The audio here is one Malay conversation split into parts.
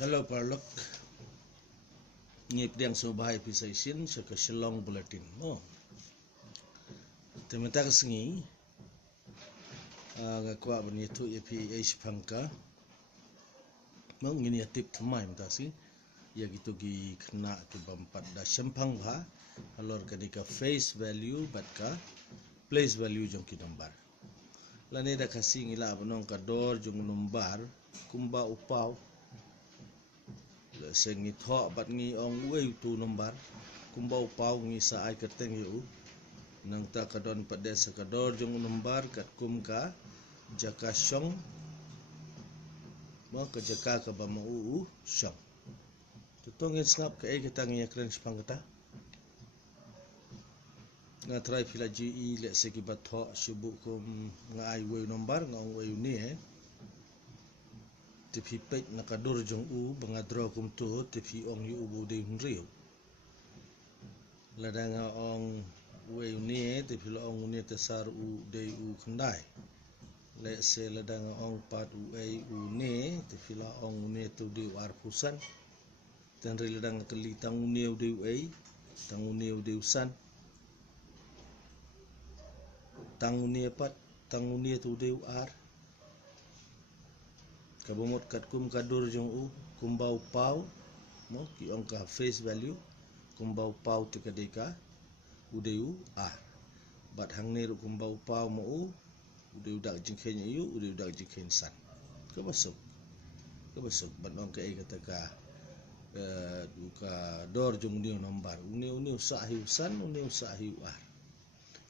Hello Parlok. Ngip diang so bahai pisaisin sa kasilong bulletin mo. Temata kasengi ngakwa banitu EPH pangka. Mo ngini tip thamai mtasi ya gitu gi kena ke bampat da sempang bha alor kadika face value bat ka place value jong ki number. Lani da kasi ngila banong ka dor jong number kumba upau sengi thok bat ngi ong wei tu number kumbau pau ngi sa ai kerteng yu nang ta kadon pada sakador jong number kat kum ka jaka syong mo ka jaka ka ba mau syong tutong ngap ka ai kita ngi kren spang kata nga try fila GE le segi bat thok shubu kum nga ai wei number nga ong wei ni tipi pek nakador jong u bangadro kum tu tipi ong yu bu de nriu ladanga ong we ni tipi lo ong ni tesar u de u khandai le se ladanga ong pat u ai u ni tipi lo ong ni tu de ar pusan dan ri ladanga keli tang ni u de u ai tang ni u de usan tang ni pat tang ni tu de u ar kabumot kat kum kadur jong u kumbau pau mo ki ong ka face value kumbau pau te kadeka udeu a bat hang ne kumbau pau mo u udeu dak jingkhen yu udeu dak jingkhen san ka basuk bat ong ka ai kata ka duka dor jong ni nombar uni sa hi san uni sa hi a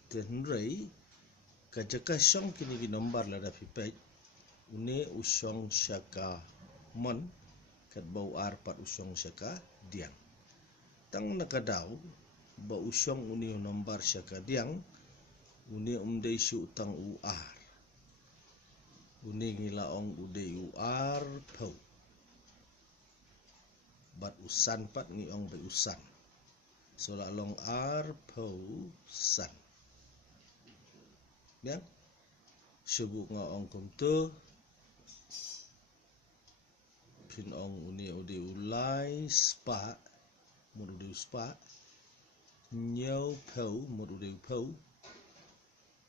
ten rei ka jaka song kini gi nombar la da pipet uni usong syaka mon kat bau ar pat usong syaka diang tang nakadau ba usong uni nombar syaka diang uni umdei syu tang u ar uni ngila ong ude u ar pau bat usan pat ngi ong be usan so la long ar pau san biang syubu nga ong kum tu pin ong uni ude ulai spa mod ude spa nyau pau mod ude pau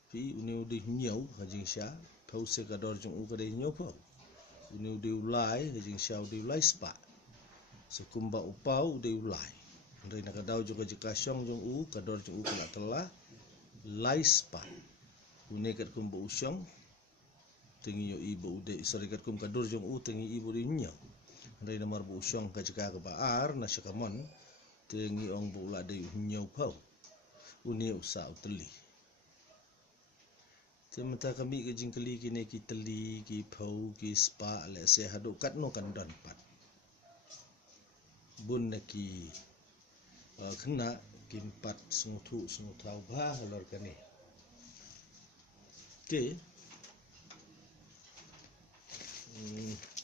pi uni ude nyau hajing sha pau se kador jong u kade nyau pau uni ude ulai hajing sha ude ulai spa sekumba upau ude ulai ndai nak dau juga jika syong jong u kador jong u kala telah lai spa uni kat kumba usyong tengi yo ibu ude sorry kat kum kadur jong u tengi ibu de nyau ndai nomor bu usyong ka jika ka baar na syakamon tengi ong bu la de nyau pau uni usa uteli temata kami ke jingkeli kini ki teli ki pau ki spa le se hadu kat no kan don pat bun na ki kena kimpat sungthu sungthau ba lor kani ke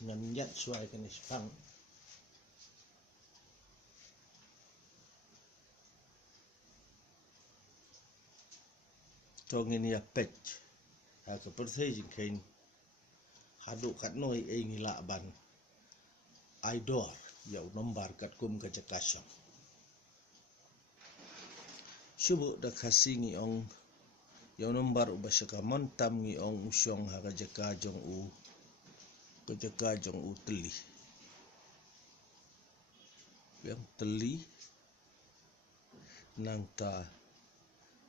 ngan yat suai kani spang to ngini ya pech ha ka perthei jingkhen hadu kat noi e ngila ban idor yau nombar kat kum ka jakasang syubu da khasi ngi ong yau nombar ubasaka montam ngi ong usyong ha ka jaka jong u ka jaka jong u teli yang teli nang ta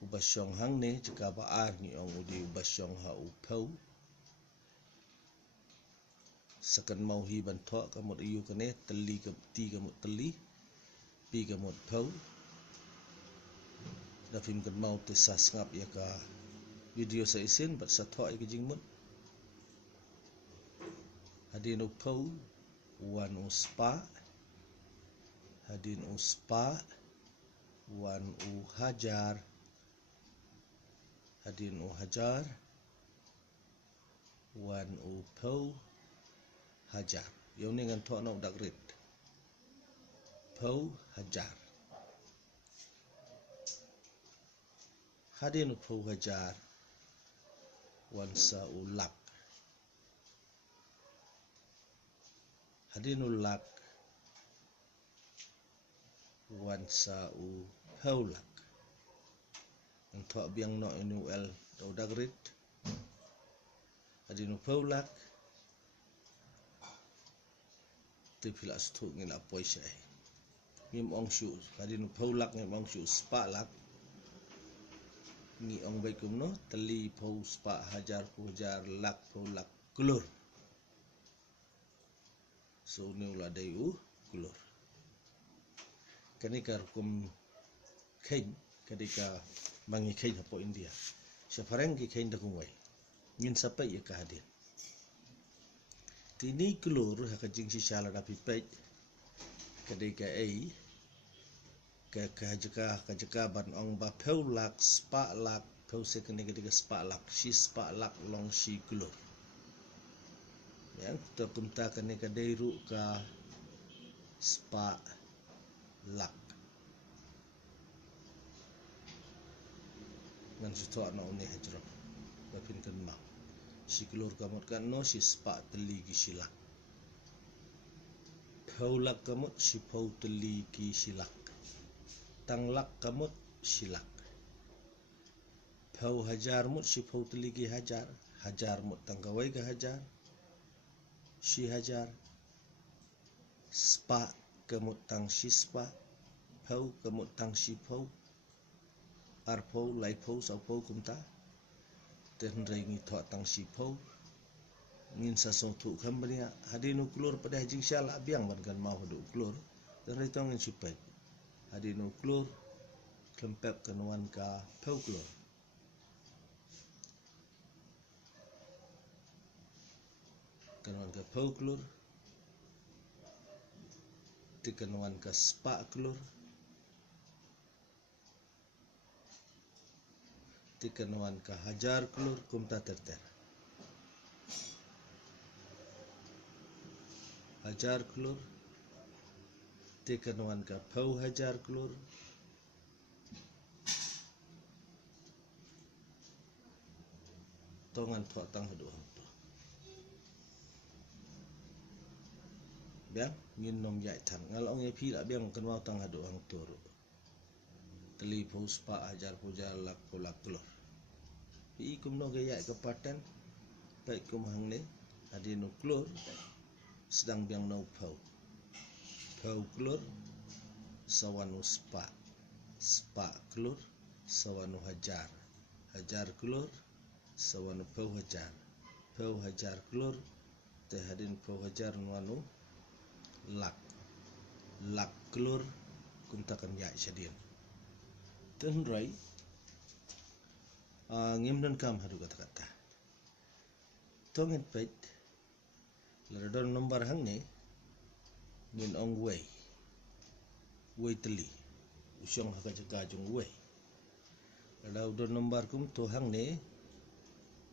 ubasyong hang ne jaka baar ngi ong udi ubasyong ha u pau sakan mau hi ban tho ka mot yu kane teli ka ti ka mot teli pi ka mot pau da film kan mau te sasngap ya ka video sa isin bat sa tho ai jing mut hadin u pau wan u spa hadin u spa wan u hajar hadin u hajar wan u pau hajar yang ni ngan tho no dak rit pau hajar hadin u pau hajar wan sa u lak hadinu lak wan sa u haulak ang thua biang no inu el do dagrit hadinu haulak te phila sthu ngila poisa ngim ong shu hadinu haulak ngim ong shu spa lak ngi ong bai kum no tali phau spa hajar pujar lak phau lak kulur so ni ula dai u kulur kanika kum khain kadika bangi khain hapo India safarang ki khain da kumwai ngin sapai ya kahadin tini kulur hakajing si shala da pipet kadika ai kajaka ban ong ba pheu lak spa lak pheu se kadika spa lak si spa lak long si kulur yang to kumta kadika deiru ka spa lak ngan suto na uni hajro bapin kan ma si kulur kamot kan no si spa teli ki silak phaulak kamot si phau teli ki silak tanglak kamot silak phau hajar mut si phau teli ki hajar mut tangkawai ka hajar si hajar spa kamot tang si spa phau kamot tang si phau ar phau lai phau sau phau kumta ten rai ngi tho tang si phau ngin sa so thu khambania hadinu kulur pada hajing syala biang ban kan mau hadu kulur ten rai tong ngin supek hadinu kulur klempep kanwan ka phau kulur kanwan ka phau kulur ti kanwan ka spa kulur tikanuan ka hajar kulur kumta terter hajar kulur tikanuan ka phau hajar kulur tongan thok tang hadu hangto biang ngin nom yai thang ngalong ye phi la biang kan mau tang hadu hangto teli phau spa hajar puja lak pulak kulur pi kum no ge yai ka paten pai kum hang ne adinu kulur sedang biang no phau kulur sawanu spa kulur sawanu hajar kulur sawanu phau hajar kulur te hadin phau hajar nuanu lak kulur kuntakan yai syadin ten rai ngim dan kam hadu kata-kata tongin pet ladon nomor hang ne ngin ong wei teli usyong haka jaga jung wei ladau don nomor kum to hang ne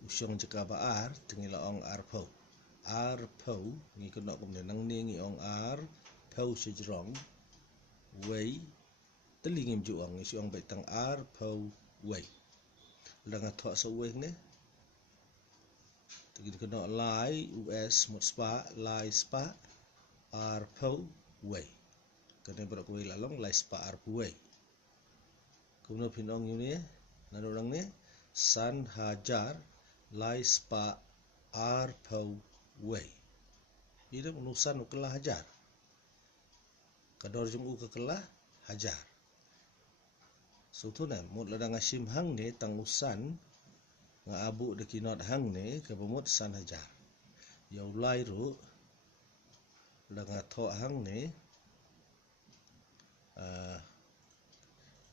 usyong jaga baar tengila ong ar phau ngi kono kum ne nang ne ngi ong ar phau sejrong wei teli ngim juang usyong bai tang ar phau wei langa tho so wei ne tegi kono lai us mot spa lai spa ar phau wei kene bro wei lalong lai spa ar wei kuno pinong yuni nanurang ne san hajar lai spa ar phau wei ida unusan ukla hajar kador jung u kekela hajar so tu na mut ladang asim hang ne tang usan nga abu de kinot hang ne ke bumut san hajar yau lai ru langa tho hang ne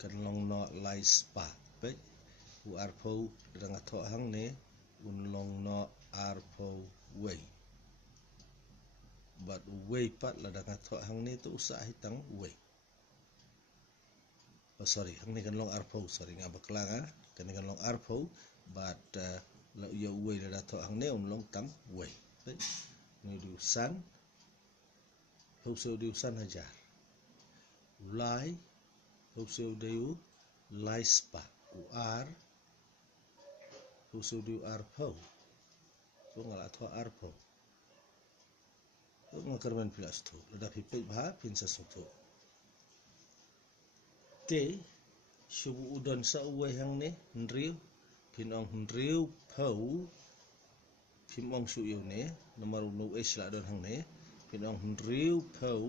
kan long no lai spa pe u ar phau langa tho hang ne un long no ar phau wei but wei pat ladang tho hang ne tu usah hitang wei sorry hang ni kan long ar phau sorry nga bakla nga kan long ar phau but la yo wei la tho hang ne long tam wei ni du san phau so du san hajar lai phau so du lai spa u ar phau so du ar phau so ngala tho ar phau ngakarman pila stu lada pipit bah pin sasutu T shubu udon sa uwe hang ne ndriu pinong ndriu pau pimong su yu ne nomor nu la don hang ne pinong ndriu pau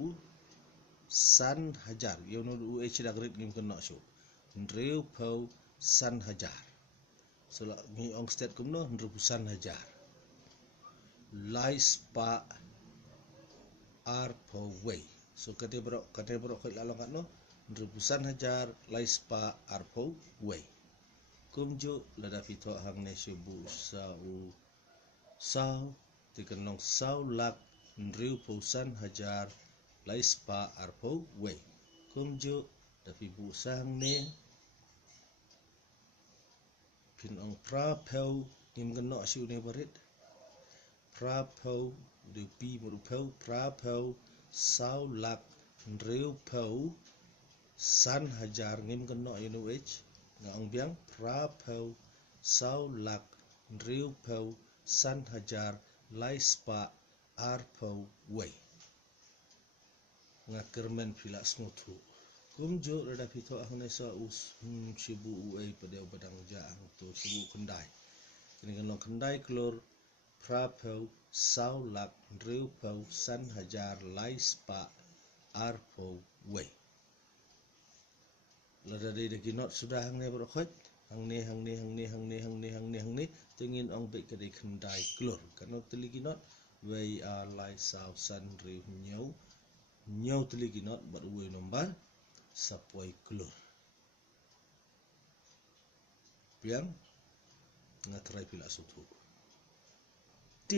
san hajar yu nu da grid ngim kena su ndriu pau san hajar so la ngi ong state kumno ndriu san hajar lai spa ar po way so kate bro khoi la longat no ndriu san hajar lai spa ar po way kumju lada pito hang ne shubu sau tikenong sau lak ndriu pusan hajar lai spa arpo way kumju dapi bu sang ne pinong pra peu nim geno siu ne barit pra peu de pi mu peu pra peu sau lak ndriu peu san hajar ngim geno inu ngaong biang pra peu sau lak ndriu peu san hajar lai spa arpo way ngakermen pila smutu kumjo rada pito ahne sa us shibu uai pada badang jaang to shibu kendai kini kan kendai klor prapau sau lak ndriu pau san hajar lai spa arpo way lada de kinot sudah hangne berkhot hangne tengin ong baik kedai kendai klor kan teligi not way lai sau san riu nyau teligi not bar uwe nombar sapoi klor piang ngatrai pila sutu t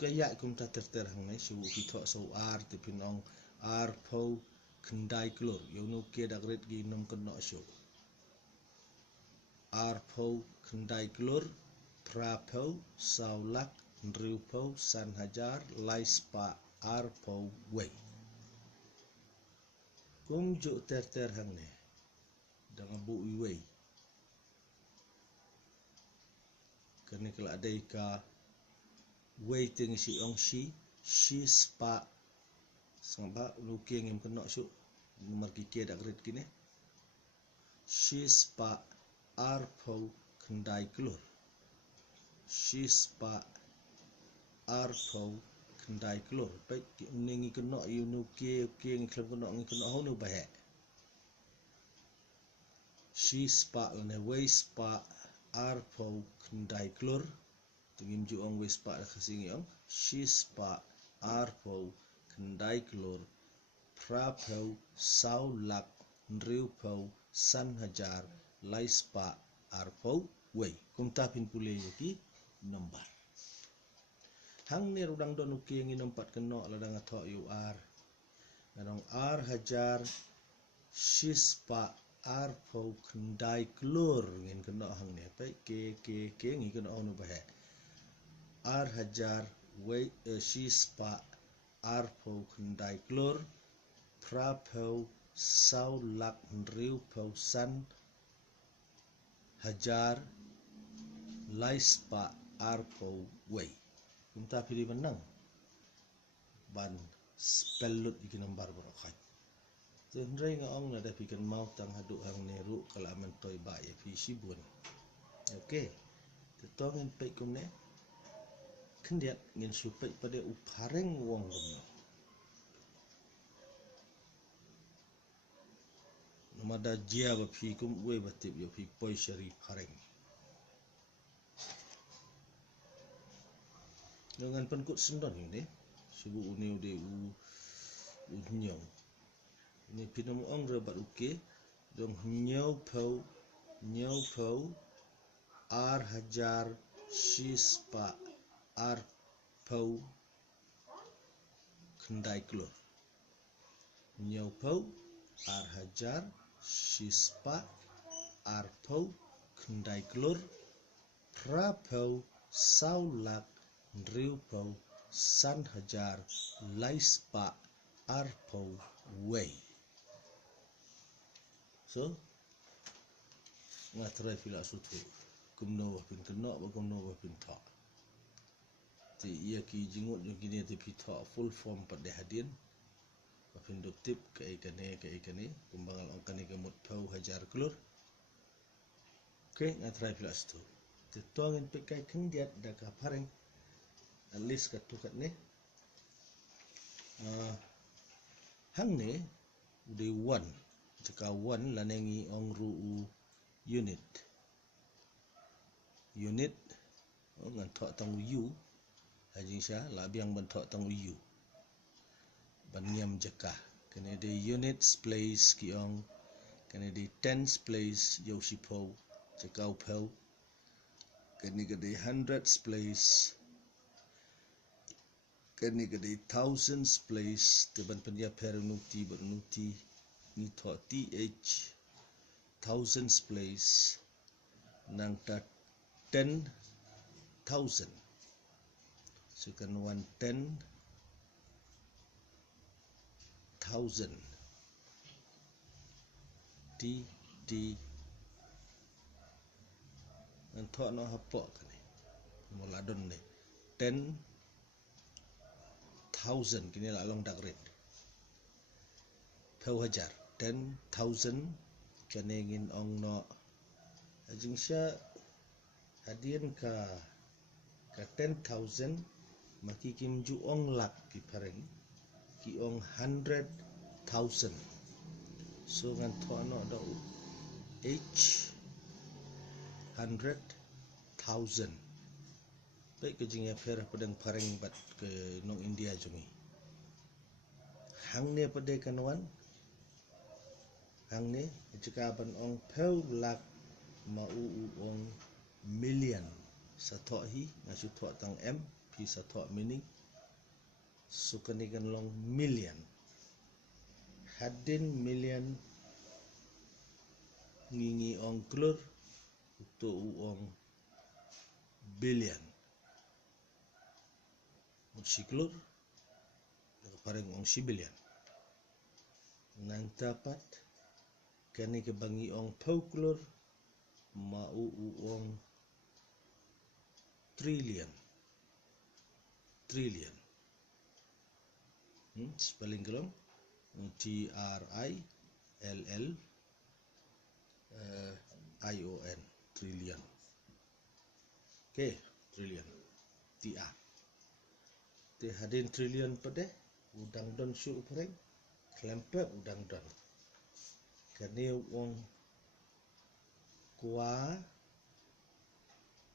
kaya kum ta terter hangne sibu pito so ar te pinong ar po kendai klor yo no ke da gret gi nom keno syo arpo kendai klor prapo saulak ndriupo san hajar lai spa arpo way kumju ter hang ne dengan bu way kene kala adai ka way ting si ong si spa samba lu ke ngim keno syo nomor ki ke da gret kine si spa arpo kendai klor shispa arpo kendai klor baik ningi kena yu ke ngi klem kena ngi kena hono bahe shispa lane waispa arpo kendai klor tungim ju ong waispa khasingi ong shispa arpo kendai klor prapo saulak ndriupo san hajar lai spa arpo way kumta pin pule ki nombar hang ne rudang don uki ngi nompat keno ladang atho yu ar ngadong ar hajar shispa arpo kendai klor ngin keno hang ne pai ke ngi keno onu bahe ar hajar way shispa arpo kendai klor prapo saulak ndriupo san hajar lai spa arpo way kumta pilih menang ban spellut iki nomor berokhat Tendrai ngaong nada pikan mau tang haduk hang neru kala mentoi ba ya fi sibun okey tetongin pai kumne kendiat ngin supai pada upareng wong gumno nomada jia ba fi kum we batip yo fi poi syari pareng dengan penkut sendon ini subu uniu de u nyau ni pinam ong rebat uke dong nyau pau ar hajar shispa ar pau kendai klor nyau pau ar hajar shispa ar pau kendai klor prapau saulak ndriupau san hajar lai spa arpo way so ngatrai pila sutu kumno pin keno ba kumno ba pin tha ti ia ki jingut yung kini ti pitho full form pada hadin papindo tip ke ikane kumbangal ong kani kemut pau hajar kelur ke ngatrai plus tu ti tuangin pekai kendiat da ka pareng at least ka tukat ne hang ne ude 1 jika 1 lanengi ong ruu unit ngan thok tang u hajing sha labiang ban thok tang u ban ngiam jaka kene de units place ki ong kene de tens place yo sipo jakau pel kene de hundreds place kene de thousands place te ban penya perunuti bernuti ni thok th thousands place nang ta 10,000 so kan 10,000 t nantok no hapok kani moladon ne 10,000 kini la long dagret peu hajar 10,000 kane ngin ong no ajing sya hadian ka 10,000 maki kim ju ong lak ki pareng ki ong 100,000 so ngan tho no do h 100,000 baik ke jing ya per pedang pareng bat ke nong India jungi hang ne pade kanwan hang ne jika ban ong peu lak ma ong million satho hi ngasu tho tang m pi satho meaning sukani kan long million hadin million ngingi ong klur to ong billion siklur pareng ong si billion nang tapat kani ke bangi ong pauklur ma ong trillion spelling kelong TRILLION trillion okay trillion TR te hadin trillion pade udang don syu pareng klempe udang don kani wong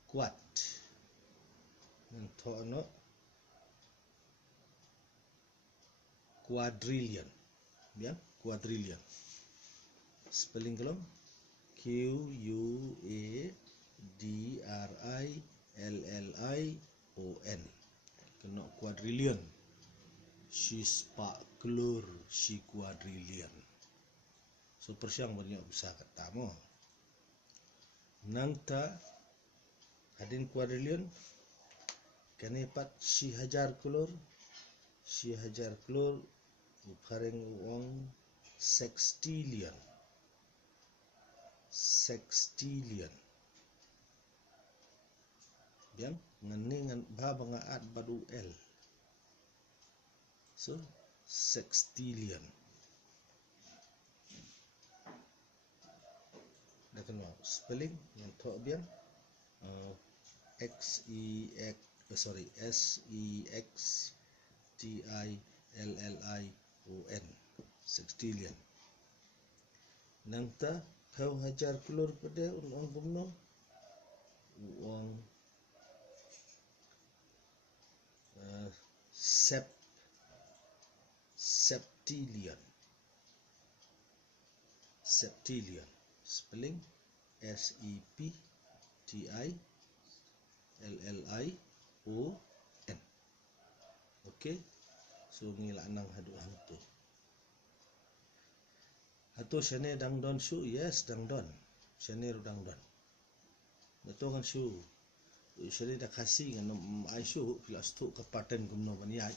kuat nanto no quadrillion ya quadrillion spelling kelong QUADRILLION kena quadrillion si spa klur si quadrillion so persiang banyak bisa kata mo nangta hadin quadrillion kene pat si hajar klur pareng wong sextillion biang ngani ngan ba bangaat badu l so sextillion dah kenal spelling yang tho biang SEXTILLION sextillion nangta kau hajar kelur pada ong bumno uang septillion spelling SEPTILLION okay so ngila nang hadu hantu atau syane dang don syu yes dang don syane dang don betul kan syu syane dah kasih ngan ai syu plus tu ke paten gumno baniai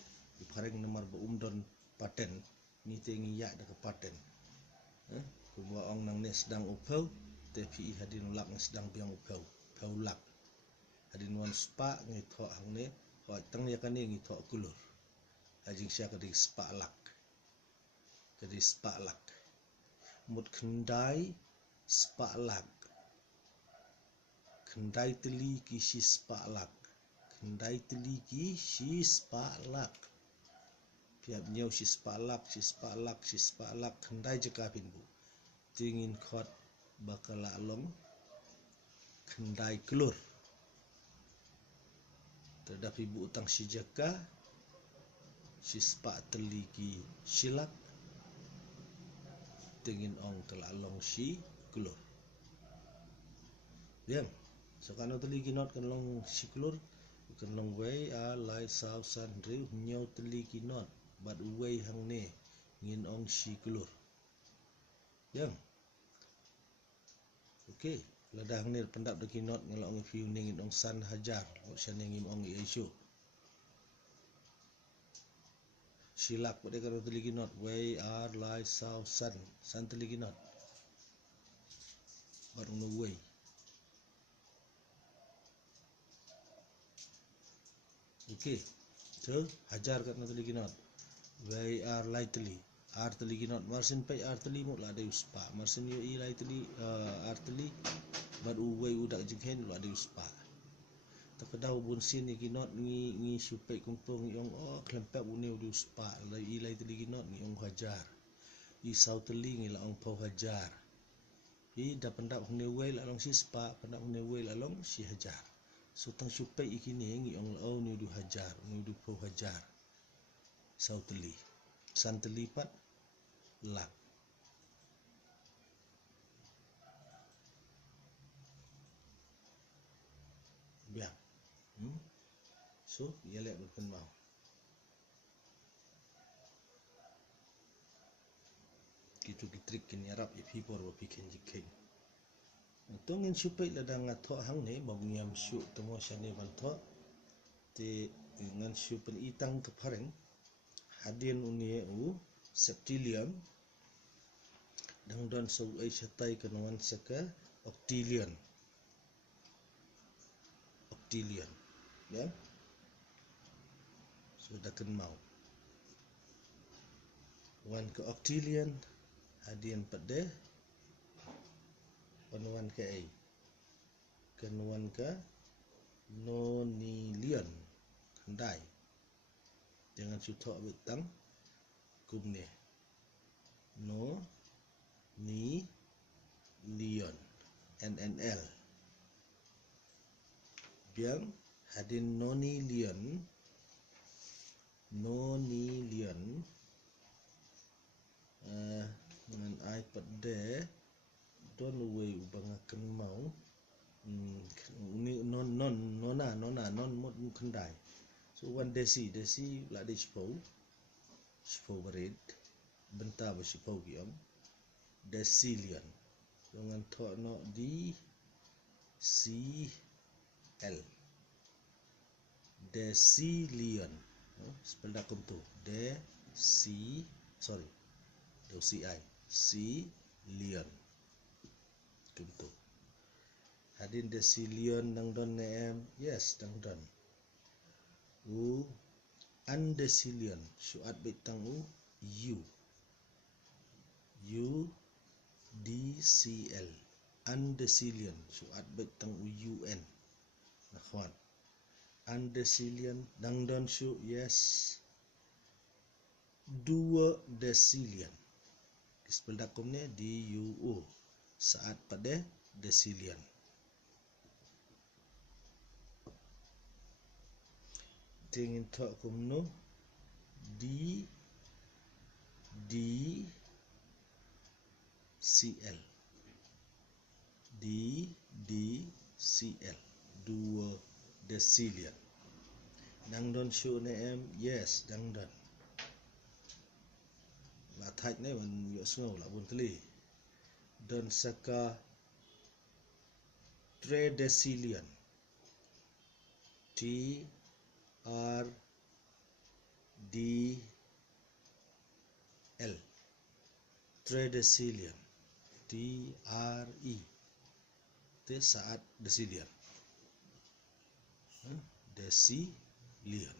pareng nomor ba don paten ni tengi ya da ke paten kumwa ong nang ne sedang upau te pi hadin ulak sedang biang upau paulak hadin wan spa ngi tho hang ne tang ya kan ngi thok kulur ajing sia ka di spalak mut kendai spalak kendai teli ki si spalak kendai teli ki si spalak piap nyau si spalak kendai jeka pinbu tingin khot bakal along kendai kelur terhadap ibu utang si jeka si spa teli ki silak tingin ong telalong si kelur diam so kan teli ki not kan long si kelur kan long way a lai sau san riu nyau teli ki not bat way hang ne ngin ong si kelur diam okey ladah ni pendap de ki not ngalong fiu ngin ong san hajar lo san ngim ong isu silak pada kan teli ki not way ar lai sau san teli ki not baru no way okey so hajar kat teli ki not way ar lai teli ar teli ki not marsin pai ar teli mo la de uspa marsin yo i lai teli ar teli baru way udak jenghen lo de uspa takadau bun sin ni ki not ngi supai kumpung yong klempap uni di uspa lai i lai teli ki not ngi ong hajar i sau teli ngi la ong pau hajar i da pendap hune way la long si spa pendap hune way la long si hajar so tang supai ikini ngi ong la ni du hajar ni du pau hajar sau teli san teli pat lak biang so ia lek berpen mau kitu kitrik kin yarap ipi por wa pikin jikin tongin supai la dang atho hang ne bong yam su tomo sane ban tho te ngan supen itang ke pareng hadin unie u septilion dang don so ai chatai kanwan saka octillion ya sudah kenal wan ke octillion hadin pada wan ke ai kenwan ke nonilion kendai jangan sutok betang kumne no ni lion nnl biang hadin nonilion dengan ai pada don way ubang akan mau ni nona non mod kendai so one desi la de spau bered bentar ba spau kiam decilion dengan tho no di cl decilion spell da kum tu cilion kum tu hadin decilion dang don em yes dang don u undecilion suat betang u dcl undecilion suat betang un nakhwan undecilion dang don su yes 2 decilion spell dakum ne DUO saat pada decilion tingin thok kumno DCL 2 decilion dang don show ne em yes dang don la thaj ne man yo sngo la bun tli don saka 3 decilion TRDL 3 decilion TRE te saat decilion decilion lion.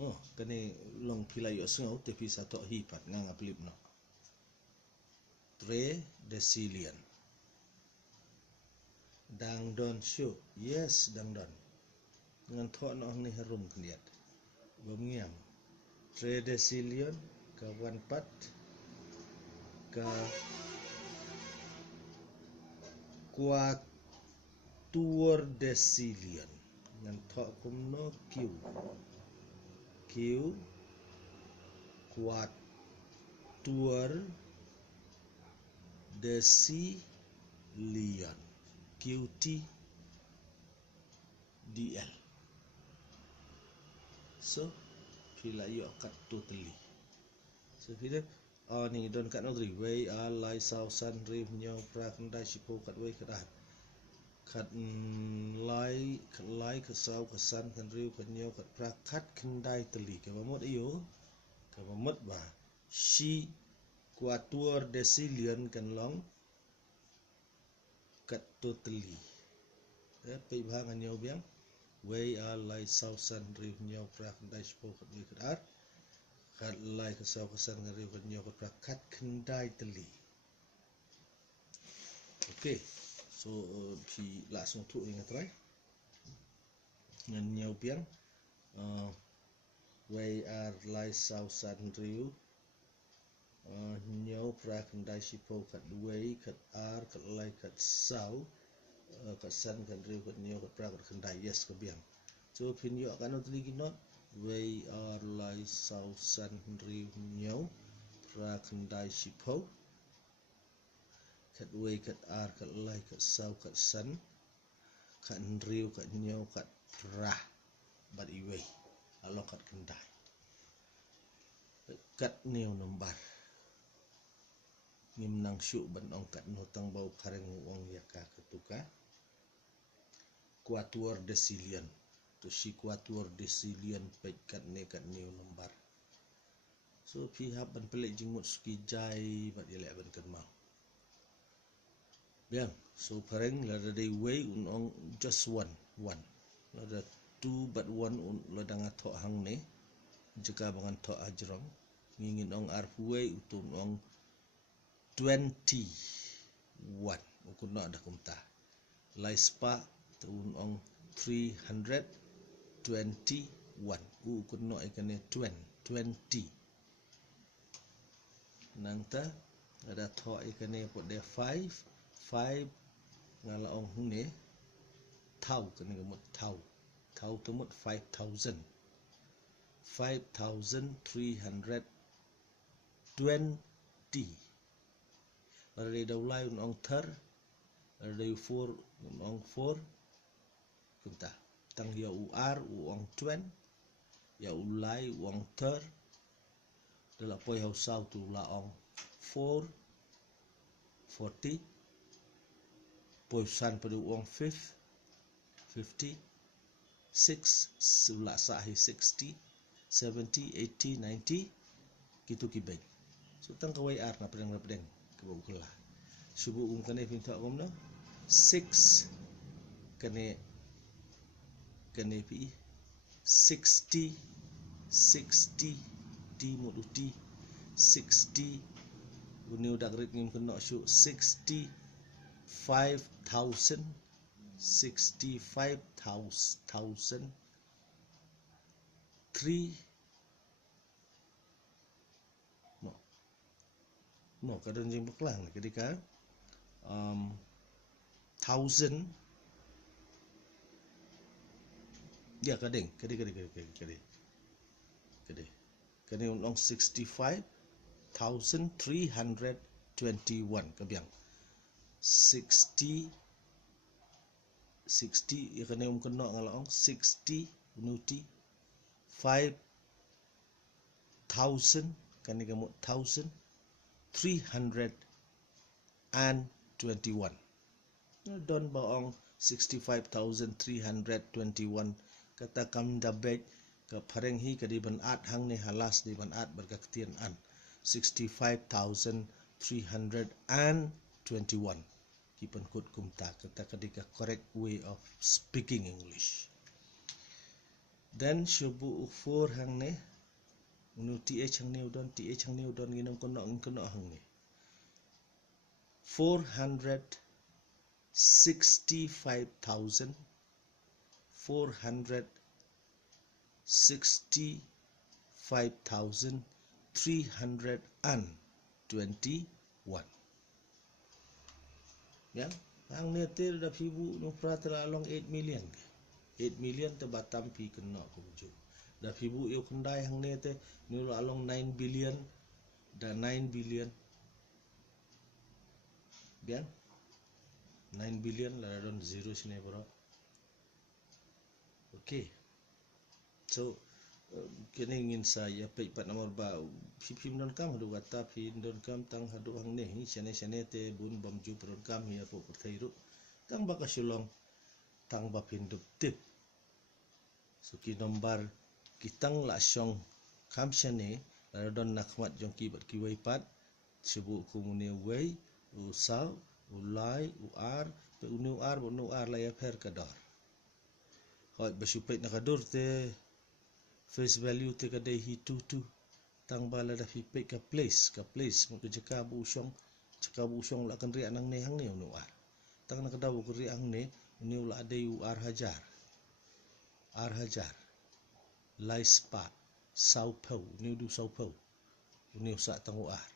Oh, kani long pilai yo sengau tapi satu hipat ngang aplip no. 3 decillion. Dangdon show. Yes, dangdon. Ngan thok no ni harum kendiat. Bamiam. 3 decillion ka 1 pat ka quatuor decillion. Ngan thok kumno Q. Q quatuor decillion. QT DL. So pila yo kat totally. So pila ni don kat notri way lai sau san rif nyaw pra kandai sipo kat way kat at. Kat lai ka sau ka san kan rif kan nyaw kat pra kat kandai teli. Ka bamot iyo. Ka bamot ba si quatuor decillion kan long kat totally. Pe bhang an nyaw biang way lai sau san rif nyaw pra kandai sipo kat way kat at. Kat lai ka sau ka san kan rif kan nyaw kat pra kat kandai teli. Okay. So pi langsung tu ingat try. Ngan nyaw biang way lai sau san riu nyaw pra kandai sipo kat way kat ar kat lai kat sau kat san kan riu kat nyaw kat pra kat kandai yes ka biang. So pin yo kan tuli ginot way lai sau san riu nyaw pra kandai sipo kat way kat ar kat lai kat sau kat san kat riu kat nyaw kat pra bat iway alo kat kandai kat new number ngim nang syuk ban ong kat no tang bau kareng ong yaka ketuka quatuor decillion to si quatuor decillion pet kat new number. So pi hab ban pelik jingmut suki jai bat yelek ban kan mau. Biang, so pareng lada day way ong just one. Lada 2 but 1 lada ngatok hang ne jika bangan tok ajrong ngingin ong arfuay utun ong 21 ukun no ada kumta lai spa tun ong 321 ukun no ikane 20 nangta ada tok ikane pot de 5 ngala ong ne tau kene gemut tau temut 5,320 Dari daulai ong thar dari 4 ong 4 kunta tang ya uar ong 20 ya ulai ong thar dala poi hau sau tu la ong 4 40 poi san pada ong 50 6 sula sahi 60 70 80 90 gitu kibeng so tang kawai ar na pedeng ke bukula subu kane pinta kom na 6 kane pi 60 di muduti 60 uni udak rit ngim kena syu 65,000 no kadang jing beklang ketika 1000 ya kadang unong 65,321 kabiang 60 ya kadang kena ngalong 60 unuti 5,000 kan ni kamu 1,321 don baong 65,321 kata kam dabek ka parenghi ka di ban at hang ni halas di ban at berkaktian an 65,321 kipan kut kumta kata kadika correct way of speaking English. then shubu 4 hang ne unu th hang ne udon nginong kono hang ne 465,321 ya hang ne te da fibu no pratra along 8 million 8 million te batam pi kena ko buju da fibu yo kendai hang ne te ni along 9 billion da 9 billion bian 9 billion la don zero sini bro. Okay, so kini ingin saya pat nomor ba pim don kam hadu kata pin don kam tang hadu hang ne hi sene te bun bamju don kam ya po perthairu tang ba kasulong tang ba pindup tip suki nombar kitang la syong kam sene la don nakmat jong ki bat ki wai pat sebu kumune wai usau ulai uar pe unu ar la ya pher kador hoi basupait nakadur te face value te kadai hi tu tang bala da fi pe ka place mo ke jaka bu syong la kan ri anang ne hang ne unu ar tang na kadaw ko ri ang ne unu la adai u ar hajar lai spa sau pau ni du sau pau unu sa tang u ar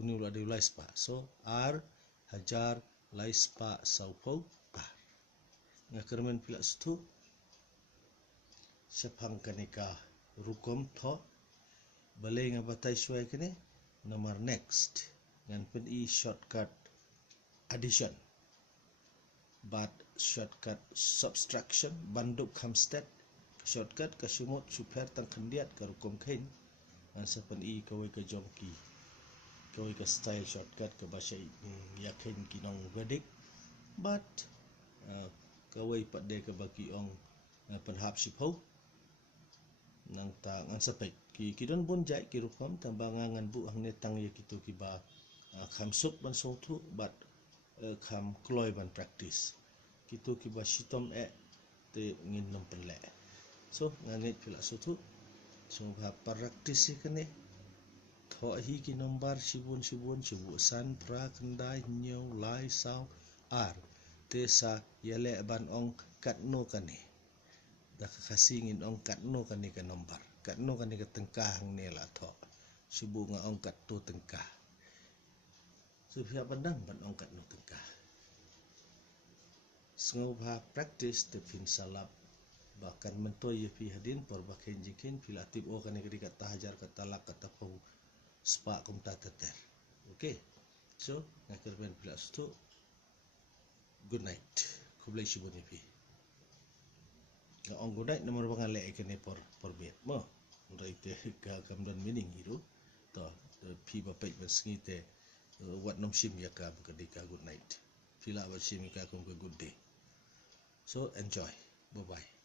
unu la adai lai spa so ar hajar lai spa sau pau ar ngakermen pila stu sepang kanika rukom tho balai ngabatai suai kene nomor next ngan pen e shortcut addition but shortcut subtraction banduk hamstead shortcut kasumot super tang kendiat ka rukom kain ngan sepen e kawai ka jongki kawai ka style shortcut ka bahasa yakin kinong verdict but kawai pada ke bagi ong penhap sipau nang ta ngan sapek ki don bon jai ki rukom tambangan bu hang ne tang ye kitu ki ba kham sup ban so thu but kham kloy ban practice kitu ki ba sitom te ngin nom penle so nganget pila so thu so ba practice kene tho hi ki nombar sibun sibu san pra kendai nyau lai sau ar te sa yele ban ong kat no kane da kasingin ong kat no kane ka nombar kat no kane ka tengkah hang ne la tho sibu nga ong kat to tengkah so pia pandang ban ong kat no tengkah sngau ba practice te pin salap bahkan mento ye pi hadin por baken jikin pila tip o kane ka tahajar ka talak ka tapu spa kum ta teter okay so ngakerben pila stu good night kublai sibu ni pi ong good night nomor bangale kene por bet mo rai te ka kam don meaning hiru to pi ba pe basngi te wat nom sim ya ka ka good night pila ba sim ka kum good day so enjoy bye bye